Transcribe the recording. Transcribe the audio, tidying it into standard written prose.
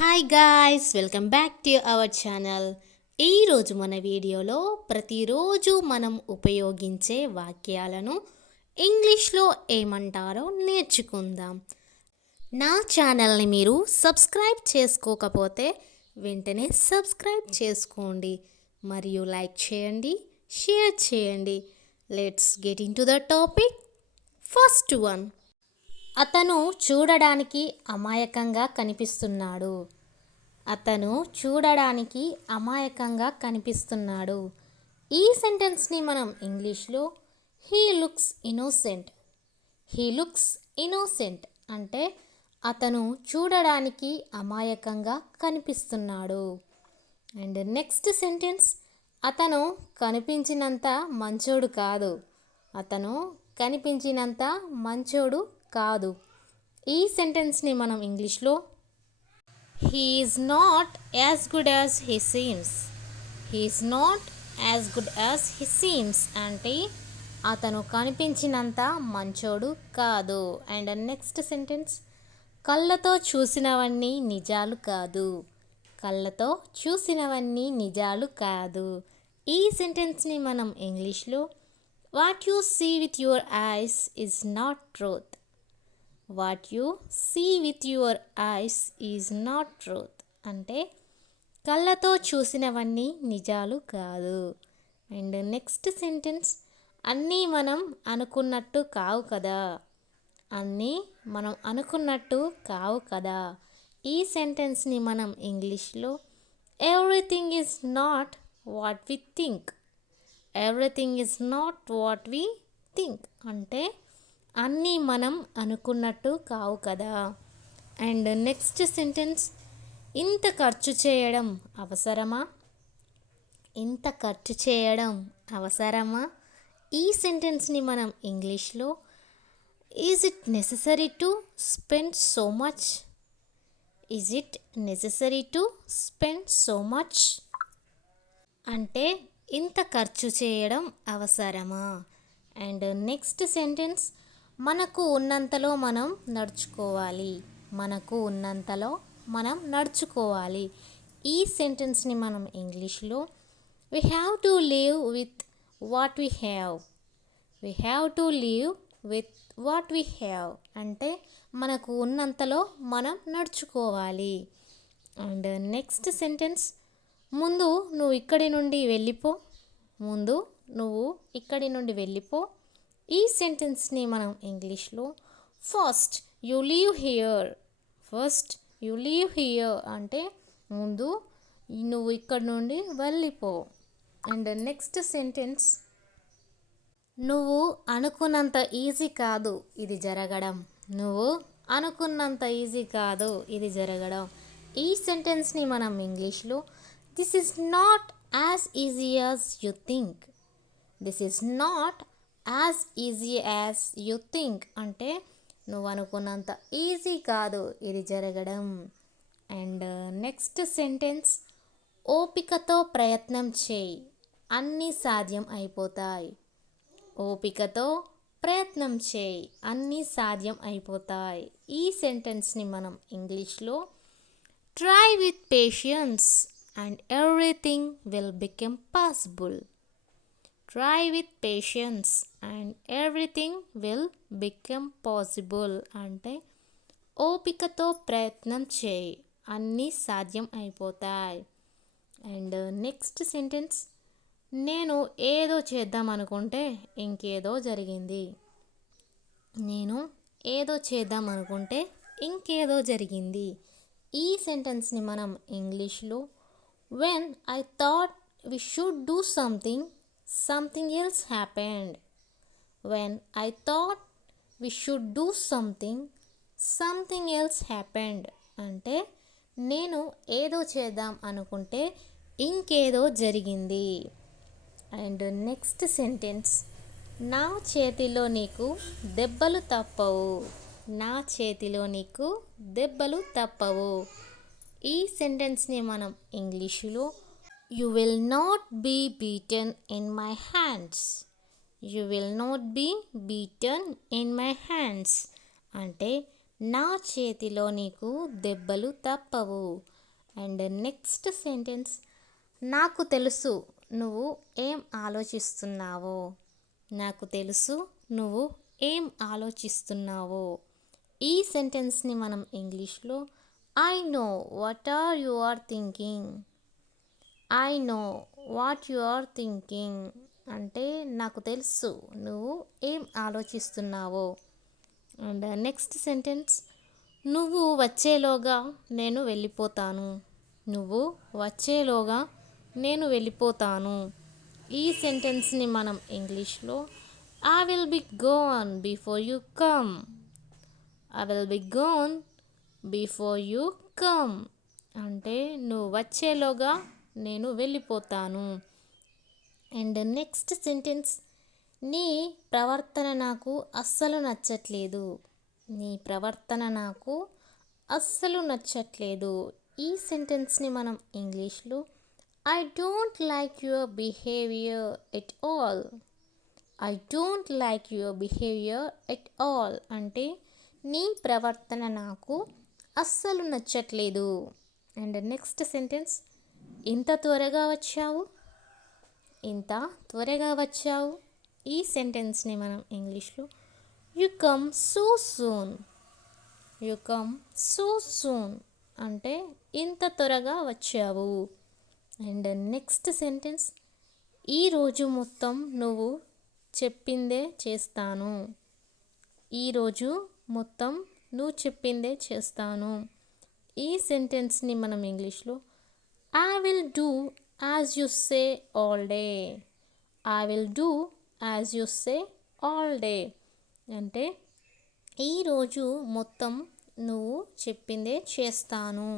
Hi guys, welcome back to our channel. ఈరోజు మన వీడియోలో ప్రతిరోజు మనం ఉపయోగించే వాక్యాలను ఇంగ్లీష్లో ఏమంటారో నేర్చుకుందాం. నా ఛానల్ని మీరు సబ్స్క్రైబ్ చేసుకోకపోతే వెంటనే సబ్స్క్రైబ్ చేసుకోండి మరియు లైక్ చేయండి, షేర్ చేయండి. Let's get in to the topic. First one, అతను చూడడానికి అమాయకంగా కనిపిస్తున్నాడు. అతను చూడడానికి అమాయకంగా కనిపిస్తున్నాడు. ఈ సెంటెన్స్ని మనం ఇంగ్లీష్లో he looks innocent. He looks innocent అంటే అతను చూడడానికి అమాయకంగా కనిపిస్తున్నాడు. అండ్ నెక్స్ట్ సెంటెన్స్, అతను కనిపించినంత మంచోడు కాదు. అతను కనిపించినంత మంచోడు కాదు. ఈ సెంటెన్స్ని మనం ఇంగ్లీష్లో he is not as good as he seems. He is not as good as he seems అంటే అతను కనిపించినంత మంచోడు కాదు. అండ్ నెక్స్ట్ సెంటెన్స్, కళ్ళతో చూసినవన్నీ నిజాలు కాదు. కళ్ళతో చూసినవన్నీ నిజాలు కాదు. ఈ సెంటెన్స్ని మనం ఇంగ్లీష్లో what you see with your eyes is not truth. What you see with your eyes is not truth అంటే కళ్ళతో చూసినవన్నీ నిజాలు కాదు. అండ్ నెక్స్ట్ సెంటెన్స్, అన్నీ మనం అనుకున్నట్టు కావు కదా. అన్నీ మనం అనుకున్నట్టు కావు కదా. ఈ సెంటెన్స్ని మనం ఇంగ్లీష్లో everything is not what we think. Everything is not what we think అంటే అన్నీ మనం అనుకున్నట్టు కావు కదా. అండ్ నెక్స్ట్ సెంటెన్స్, ఇంత ఖర్చు చేయడం అవసరమా. ఇంత ఖర్చు చేయడం అవసరమా. ఈ సెంటెన్స్ని మనం ఇంగ్లీష్లో is it necessary to spend so much. Is it necessary to spend so much అంటే ఇంత ఖర్చు చేయడం అవసరమా. అండ్ నెక్స్ట్ సెంటెన్స్, మనకు ఉన్నంతలో మనం నడుచుకోవాలి. మనకు ఉన్నంతలో మనం నడుచుకోవాలి. ఈ సెంటెన్స్ని మనం ఇంగ్లీష్లో we have to live with what we have. We have to live with what we have అంటే మనకు ఉన్నంతలో మనం నడుచుకోవాలి. అండ్ నెక్స్ట్ సెంటెన్స్, ముందు నువ్వు ఇక్కడి నుండి వెళ్ళిపో. ముందు నువ్వు ఇక్కడి నుండి వెళ్ళిపో. ఈ సెంటెన్స్ని మనం ఇంగ్లీష్లో first you leave here. First you leave here అంటే ముందు నువ్వు ఇక్కడ నుండి వెళ్ళిపో. అండ్ నెక్స్ట్ సెంటెన్స్, నువ్వు అనుకున్నంత ఈజీ కాదు ఇది జరగడం. నువ్వు అనుకున్నంత ఈజీ కాదు ఇది జరగడం. ఈ సెంటెన్స్ని మనం ఇంగ్లీష్లో this is not as easy as you think. This is not as easy as you think అంటే నువ్వు అనుకున్నంత ఈజీ కాదు ఇది జరగడం. అండ్ నెక్స్ట్ సెంటెన్స్, ఓపికతో ప్రయత్నం చేయి అన్నీ సాధ్యం అయిపోతాయి. ఓపికతో ప్రయత్నం చేయి అన్నీ సాధ్యం అయిపోతాయి. ఈ సెంటెన్స్ని మనం ఇంగ్లీష్లో try with patience and everything will become possible. Try with patience and everything will become possible అంటే ఓపికతో ప్రయత్నం చేయి అన్నీ సాధ్యం అయిపోతాయి. అండ్ నెక్స్ట్ సెంటెన్స్, నేను ఏదో చేద్దాం అనుకుంటే ఇంకేదో జరిగింది. నేను ఏదో చేద్దాం అనుకుంటే ఇంకేదో జరిగింది. ఈ సెంటెన్స్ని మనం ఇంగ్లీష్లో when I thought we should do something something else happened. When I thought we should do something, something else happened అంటే నేను ఏదో చేద్దాం అనుకుంటే ఇంకేదో జరిగింది. అండ్ నెక్స్ట్ సెంటెన్స్, నా చేతిలో నీకు దెబ్బలు తప్పవు. నా చేతిలో నీకు దెబ్బలు తప్పవు. ఈ సెంటెన్స్ని మనం ఇంగ్లీషులో You will not be beaten in my hands. You will not be beaten in my hands అంటే నా చేతిలో నీకు దెబ్బలు తప్పవు. అండ్ నెక్స్ట్ సెంటెన్స్, నాకు తెలుసు నువ్వు ఏం ఆలోచిస్తున్నావో. నాకు తెలుసు నువ్వు ఏం ఆలోచిస్తున్నావో. ఈ సెంటెన్స్ని మనం ఇంగ్లీష్లో I know what are you are thinking. I know what you are thinking అంటే నాకు తెలుసు నువ్వు ఏం ఆలోచిస్తున్నావో. అండ్ నెక్స్ట్ సెంటెన్స్, నువ్వు వచ్చేలోగా నేను వెళ్ళిపోతాను. నువ్వు వచ్చేలోగా నేను వెళ్ళిపోతాను. ఈ సెంటెన్స్ని మనం ఇంగ్లీష్లో I will be gone before you come. I will be gone before you come అంటే నువ్వు వచ్చేలోగా నేను వెళ్ళిపోతాను. అండ్ నెక్స్ట్ సెంటెన్స్, నీ ప్రవర్తన నాకు అస్సలు నచ్చట్లేదు. నీ ప్రవర్తన నాకు అస్సలు నచ్చట్లేదు. ఈ సెంటెన్స్ని మనం ఇంగ్లీష్లో I don't like your behaviour at all. I don't like your behaviour at all అంటే నీ ప్రవర్తన నాకు అస్సలు నచ్చట్లేదు. అండ్ నెక్స్ట్ సెంటెన్స్, ఇంత త్వరగా వచ్చావు. ఇంత త్వరగా వచ్చావు. ఈ సెంటెన్స్ని మనం ఇంగ్లీష్లో you come so soon. You come so soon అంటే ఇంత త్వరగా వచ్చావు. అండ్ నెక్స్ట్ సెంటెన్స్, ఈరోజు మొత్తం నువ్వు చెప్పిందే చేస్తాను. ఈరోజు మొత్తం నువ్వు చెప్పిందే చేస్తాను. ఈ సెంటెన్స్ని మనం ఇంగ్లీష్లో I will do as you say all day. I will do as you say all day అంటే ఈరోజు మొత్తం నువ్వు చెప్పిందే చేస్తాను.